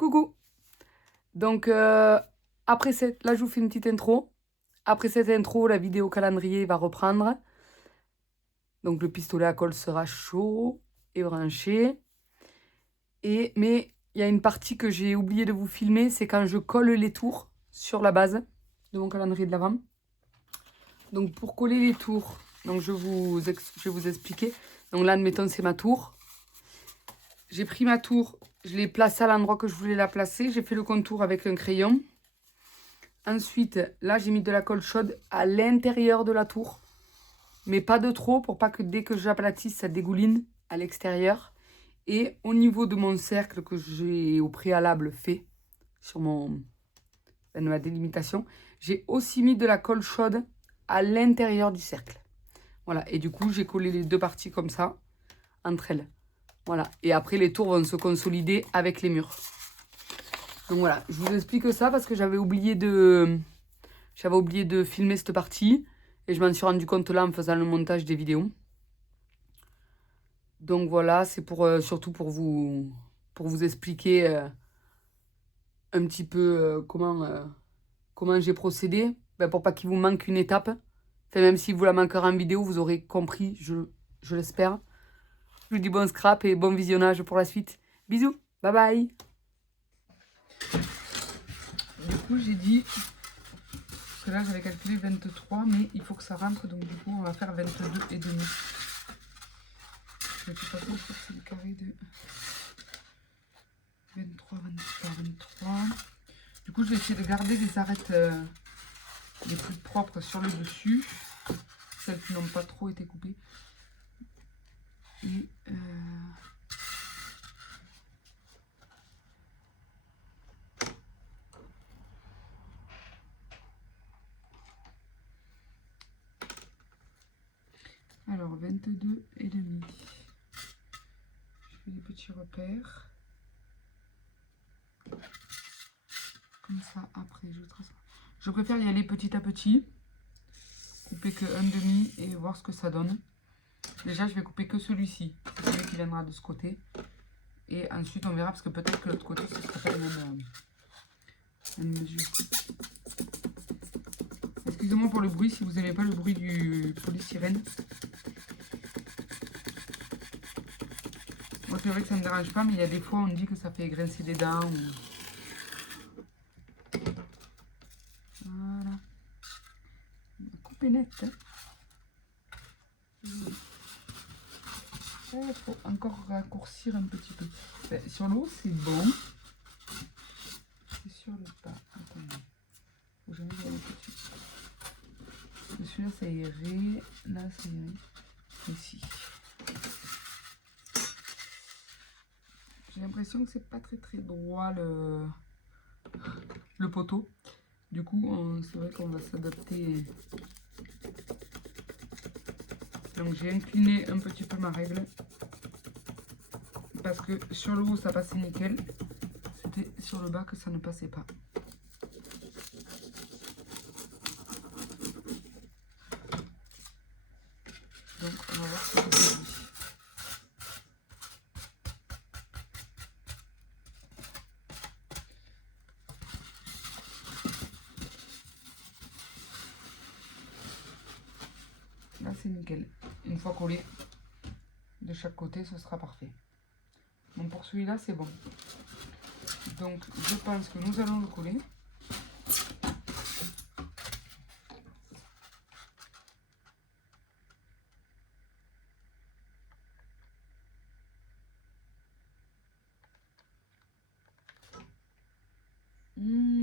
Coucou. Donc, après cette... Là, je vous fais une petite intro. Après cette intro, la vidéo calendrier va reprendre. Donc, le pistolet à colle sera chaud et branché. Mais il y a une partie que j'ai oublié de vous filmer, c'est quand je colle les tours sur la base de mon calendrier de l'Avent. Donc, pour coller les tours, donc je vais vous expliquer. Donc là, admettons, c'est ma tour. J'ai pris ma tour, je l'ai placée à l'endroit que je voulais la placer. J'ai fait le contour avec un crayon. Ensuite, là, j'ai mis de la colle chaude à l'intérieur de la tour. Mais pas de trop pour pas que dès que j'aplatisse, ça dégouline à l'extérieur. Et au niveau de mon cercle que j'ai au préalable fait sur ma délimitation, j'ai aussi mis de la colle chaude à l'intérieur du cercle. Voilà, et du coup, j'ai collé les deux parties comme ça, entre elles. Voilà, et après, les tours vont se consolider avec les murs. Donc voilà, je vous explique ça parce que j'avais oublié de filmer cette partie. Et je m'en suis rendu compte là en faisant le montage des vidéos. Donc voilà, c'est surtout pour vous expliquer un petit peu comment j'ai procédé. Pour pas qu'il vous manque une étape. Enfin, même si vous la manquerez en vidéo, vous aurez compris, je l'espère. Je vous dis bon scrap et bon visionnage pour la suite. Bisous, bye bye. Du coup, j'ai dit que là, j'avais calculé 23, mais il faut que ça rentre. Donc du coup, on va faire 22 et demi. Je ne sais pas trop, je crois que c'est le carré de 23, 23, 23. Du coup, je vais essayer de garder les arêtes les plus propres sur le dessus. Celles qui n'ont pas trop été coupées. Et alors, 22 et demi. Je fais des petits repères. Comme ça, après, je trace. Je préfère y aller petit à petit. Couper que un demi et voir ce que ça donne. Déjà, je vais couper que celui-ci. C'est celui qui viendra de ce côté. Et ensuite, on verra parce que peut-être que l'autre côté, ce sera pas la même mesure. Excusez-moi pour le bruit si vous n'aimez pas le bruit du polystyrène. Moi, c'est vrai que ça ne me dérange pas, mais il y a des fois, on dit que ça fait grincer des dents. Voilà. Couper net. Hein. Il faut encore raccourcir un petit peu. Sur l'eau, c'est bon. C'est sur le bas. Attendez. Faut jamais aller petit. Celui-là, ça irait. Là, ça irait. Ici. J'ai l'impression que c'est pas très droit le poteau. Du coup, c'est vrai qu'on va s'adapter. Donc j'ai incliné un petit peu ma règle. Parce que sur le haut, ça passait nickel. C'était sur le bas que ça ne passait pas. Donc on va voir ce que ça dit. Là c'est nickel. Une fois collé de chaque côté, ce sera parfait. Donc pour celui-là, c'est bon. Donc je pense que nous allons le coller.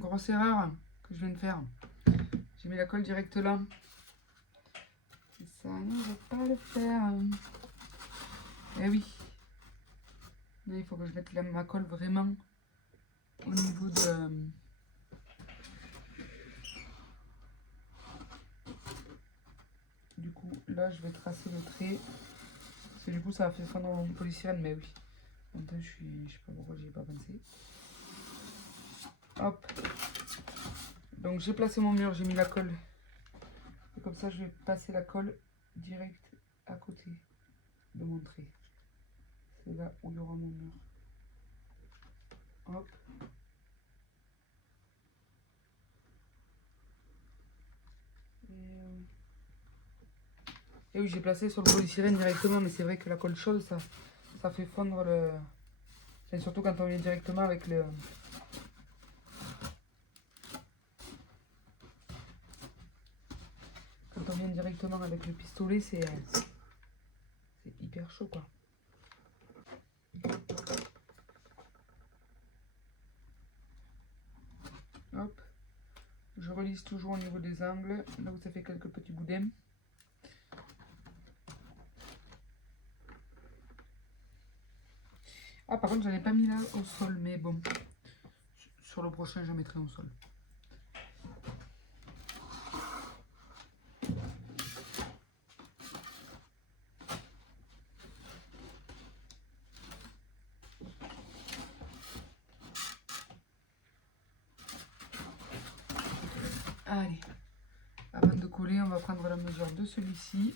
Grosse erreur que je viens de faire. J'ai mis la colle directe là. Et ça ne va pas le faire. Eh oui. Là, il faut que je mette ma colle vraiment au niveau de... Du coup, là, je vais tracer le trait. Parce que du coup, ça va faire fondre mon polystyrène, mais oui. Maintenant, je sais pas pourquoi j'y ai pas pensé. Hop. Donc, j'ai placé mon mur, j'ai mis la colle. Et comme ça, je vais passer la colle direct à côté de mon trait. C'est là où il y aura mon mur. Hop. Et oui, j'ai placé sur le polystyrène directement, mais c'est vrai que la colle chaude, ça fait fondre le... Et surtout quand on vient directement avec le... Quand on vient directement avec le pistolet, c'est hyper chaud, quoi. Hop. Je relisse toujours au niveau des angles, là où ça fait quelques petits boudins. Ah, par contre, j'en ai pas mis là au sol, mais bon. Sur le prochain, je mettrai au sol. Allez, avant de coller, on va prendre la mesure de celui-ci.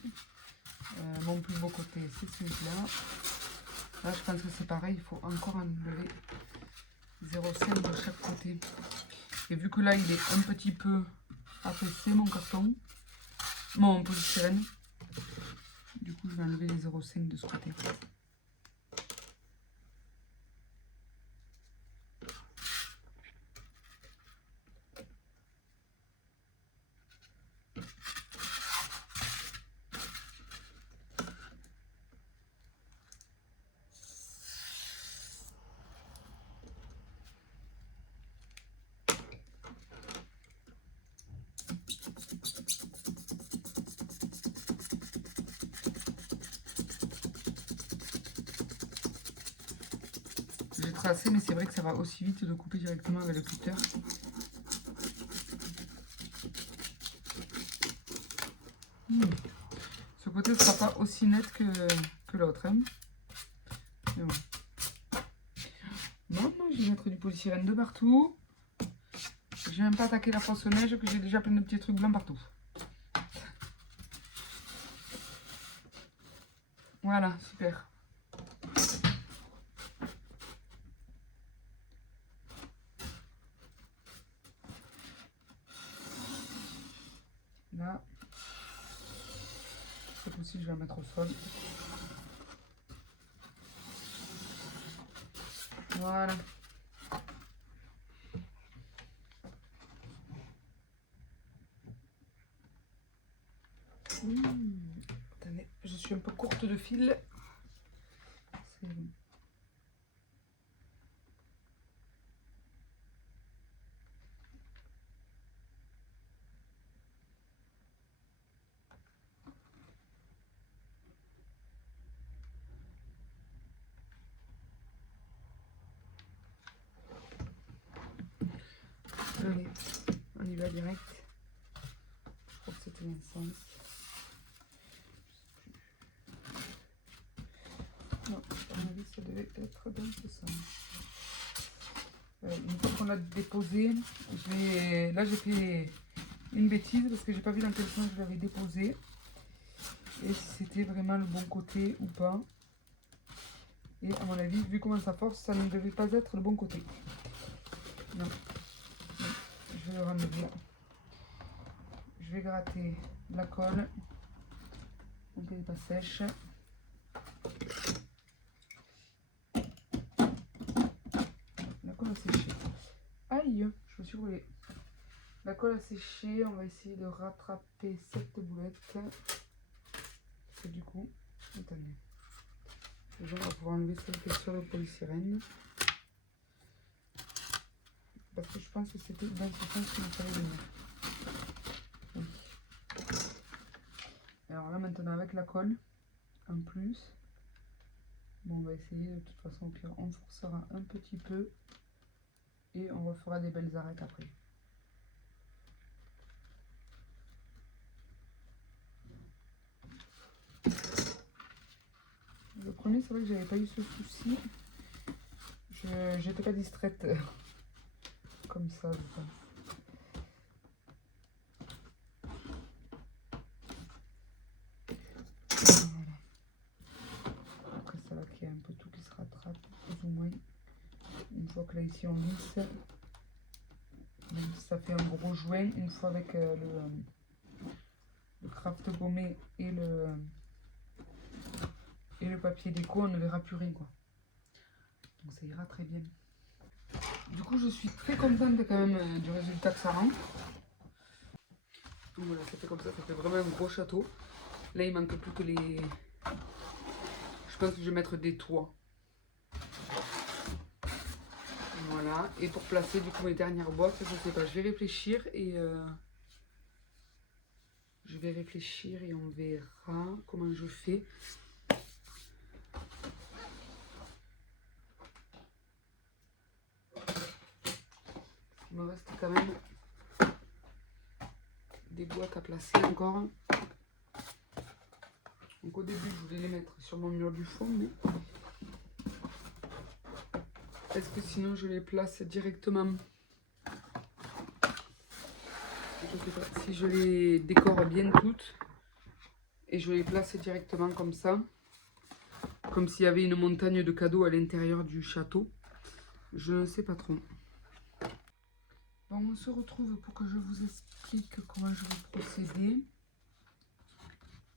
Mon plus beau côté, c'est celui-là. Là, je pense que c'est pareil, il faut encore enlever 0,5 de chaque côté. Et vu que là, il est un petit peu affaissé, mon carton, mon polystyrène, du coup, je vais enlever les 0,5 de ce côté. J'ai tracé, mais c'est vrai que ça va aussi vite de couper directement avec le cutter. Ce côté ne sera pas aussi net que l'autre. Hein. Mais bon. Maintenant, je vais mettre du polystyrène de partout. Je vais même pas attaquer la fausse neige que j'ai déjà plein de petits trucs blancs partout. Voilà, super. Là, cette fois-ci, je vais la mettre au sol. Voilà. Attendez, je suis un peu courte de fil. Allez, on y va direct. Je crois que c'était un sens. Non, à mon avis, ça devait être dans ce sens. Une fois qu'on l'a déposé, là j'ai fait une bêtise parce que j'ai pas vu dans quel sens je l'avais déposé. Et si c'était vraiment le bon côté ou pas. Et à mon avis, vu comment ça force, ça ne devait pas être le bon côté. Non. Je vais le ramener. Je vais gratter la colle. Donc elle n'est pas sèche. La colle a séché. Aïe, je me suis roulée. La colle a séché. On va essayer de rattraper cette boulette. Et du coup, attendez. Déjà, on va pouvoir enlever celle qui est sur le polystyrène. Parce que je pense que c'était dans ce sens qu'il fallait venir. Oui. Alors là, maintenant, avec la colle, en plus, bon, on va essayer, de toute façon, au pire, on forcera un petit peu et on refera des belles arêtes après. Le premier, c'est vrai que j'avais pas eu ce souci. Je n'étais pas distraite comme ça, je pense. Voilà. Après, ça va qu'il y a un peu tout qui se rattrape, plus ou moins. Une fois que là, ici, on lisse. Même si ça fait un gros joint, une fois avec le craft gommé et le papier déco, on ne verra plus rien quoi. Donc ça ira très bien. Du coup je suis très contente quand même du résultat que ça rend. Donc voilà, ça fait comme ça fait vraiment un gros château. Là il manque plus que les... Je pense que je vais mettre des toits. Voilà, et pour placer du coup mes dernières boîtes, je sais pas, je vais réfléchir et on verra comment je fais. Il me reste quand même des boîtes à placer encore. Donc au début je voulais les mettre sur mon mur du fond, mais est-ce que sinon je les place directement? Je sais pas, si je les décore bien toutes et je les place directement comme ça, comme s'il y avait une montagne de cadeaux à l'intérieur du château. Je ne sais pas trop. Bon, on se retrouve pour que je vous explique comment je vais procéder.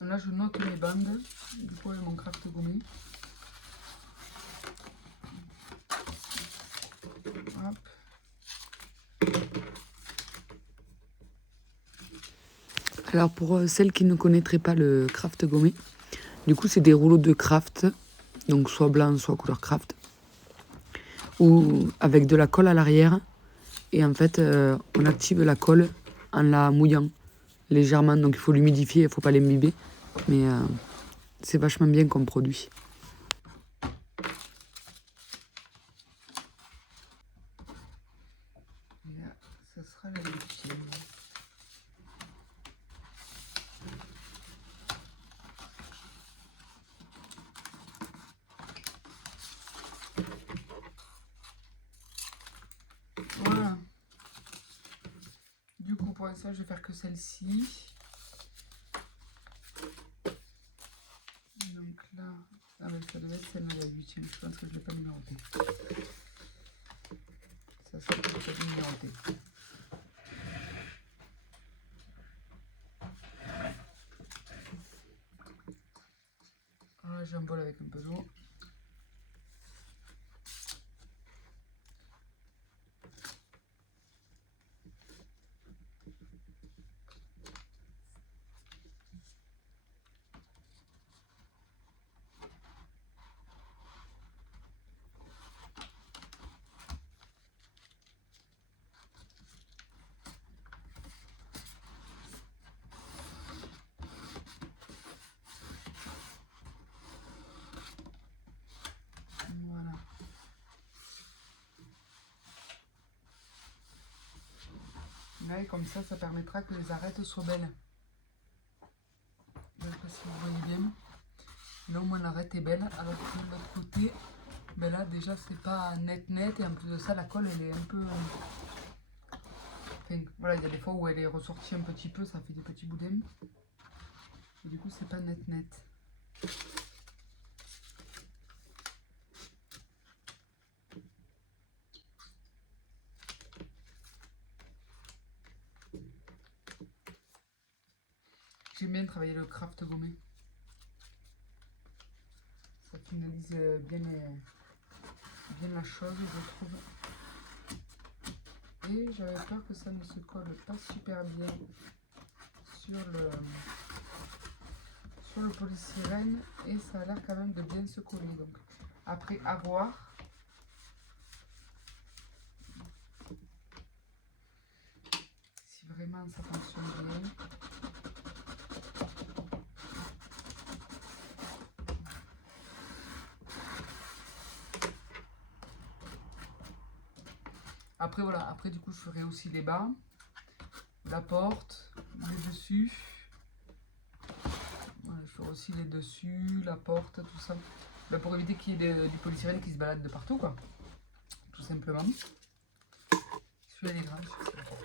Là, je note mes bandes, du coup, avec mon craft gommé. Hop. Alors, pour celles qui ne connaîtraient pas le craft gommé, du coup, c'est des rouleaux de craft, donc soit blanc, soit couleur craft, ou avec de la colle à l'arrière. Et en fait, on active la colle en la mouillant légèrement. Donc il faut l'humidifier, il ne faut pas l'imbiber. Mais c'est vachement bien comme produit. Et là, ça sera la victime. Voilà. Du coup, pour ça, je vais faire que celle-ci. Donc là, ah ouais, ça devait être celle-là, la 8e. Je pense que je ne l'ai pas numéroté. Ça, c'est pas numéroté. Voilà, j'ai un bol avec un peu d'eau. Voilà. Là, et comme ça permettra que les arêtes soient belles. Donc, si vous voyez bien, là au moins l'arête est belle, alors que de l'autre côté, ben là déjà c'est pas net net, et en plus de ça la colle elle est un peu... Enfin, voilà, il y a des fois où elle est ressortie un petit peu, ça fait des petits boudins. Et du coup c'est pas net net. J'aime bien travailler le craft gommé. Ça finalise bien la chose, je trouve. Et j'avais peur que ça ne se colle pas super bien sur le polystyrène, et ça a l'air quand même de bien se coller. Donc après, à voir. Si vraiment ça fonctionne bien. Après voilà, après du coup je ferai aussi les bas, la porte, les dessus. Voilà, je ferai aussi les dessus, la porte, tout ça. Là, pour éviter qu'il y ait du polystyrène qui se balade de partout quoi. Tout simplement. Celui-là est grand, je fais la porte.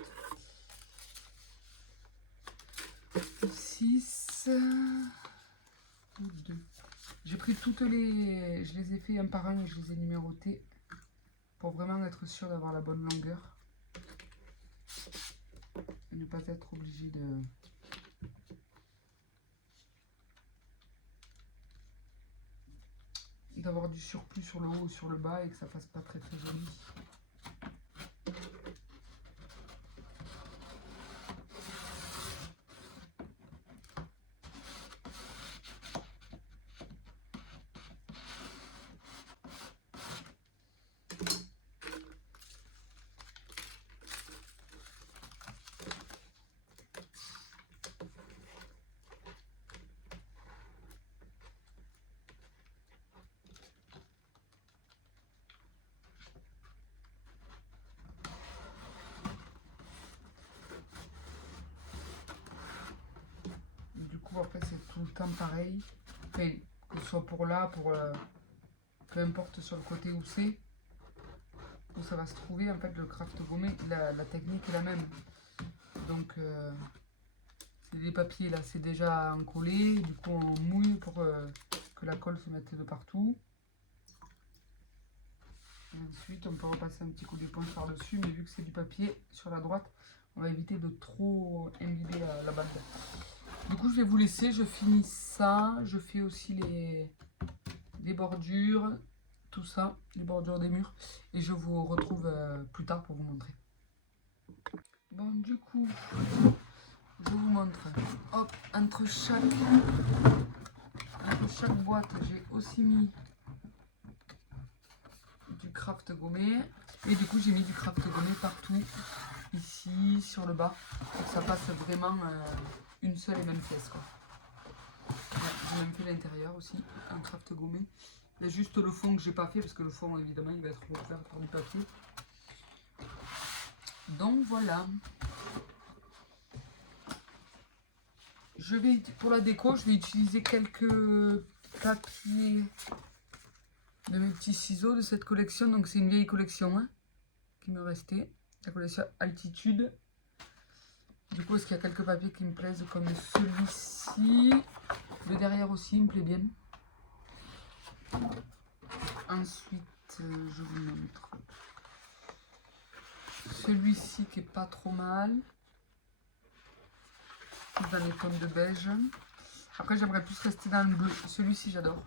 6 ou 2. J'ai pris toutes les... Je les ai fait un par un et je les ai numérotés pour vraiment être sûr d'avoir la bonne longueur. Et ne pas être obligé de d'avoir du surplus sur le haut ou sur le bas et que ça fasse pas très très joli. Après c'est tout le temps pareil, enfin, que ce soit pour là, pour peu importe sur le côté où c'est, où ça va se trouver, en fait le craft gommé, la technique est la même. Donc c'est des papiers là, c'est déjà encollé, du coup on mouille pour que la colle se mette de partout. Et ensuite on peut repasser un petit coup d'éponge par dessus, mais vu que c'est du papier sur la droite, on va éviter de trop imbiber la bande. Du coup, je vais vous laisser, je finis ça, je fais aussi les bordures, tout ça, les bordures des murs, et je vous retrouve plus tard pour vous montrer. Bon, du coup, je vous montre, hop, entre chaque boîte, j'ai aussi mis du craft gommé, et du coup, j'ai mis du craft gommé partout, ici, sur le bas, pour que ça passe vraiment une seule et même pièce, quoi. J'ai même fait l'intérieur aussi, un craft gommé. Il y a juste le fond que j'ai pas fait parce que le fond évidemment il va être recouvert par du papier. Donc voilà. Je vais, pour la déco, je vais utiliser quelques papiers de mes petits ciseaux de cette collection. Donc c'est une vieille collection hein, qui me restait. La collection Altitude. Du coup, est-ce qu'il y a quelques papiers qui me plaisent comme celui-ci. Le derrière aussi, il me plaît bien. Ensuite, je vous montre celui-ci qui est pas trop mal. Dans les tons de beige. Après, j'aimerais plus rester dans le bleu. Celui-ci, j'adore.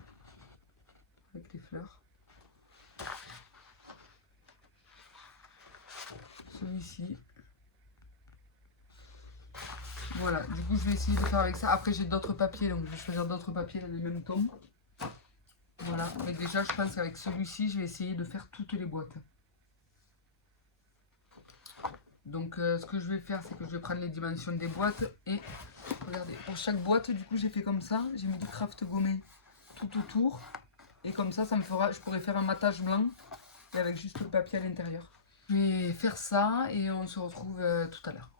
Avec les fleurs. Celui-ci. Voilà, du coup, je vais essayer de faire avec ça. Après, j'ai d'autres papiers, donc je vais choisir d'autres papiers dans les mêmes tons. Voilà, mais déjà, je pense qu'avec celui-ci, je vais essayer de faire toutes les boîtes. Donc, ce que je vais faire, c'est que je vais prendre les dimensions des boîtes et regardez, pour chaque boîte, du coup, j'ai fait comme ça. J'ai mis du craft gommé tout autour. Et comme ça, ça me fera, je pourrais faire un matage blanc et avec juste le papier à l'intérieur. Je vais faire ça et on se retrouve tout à l'heure.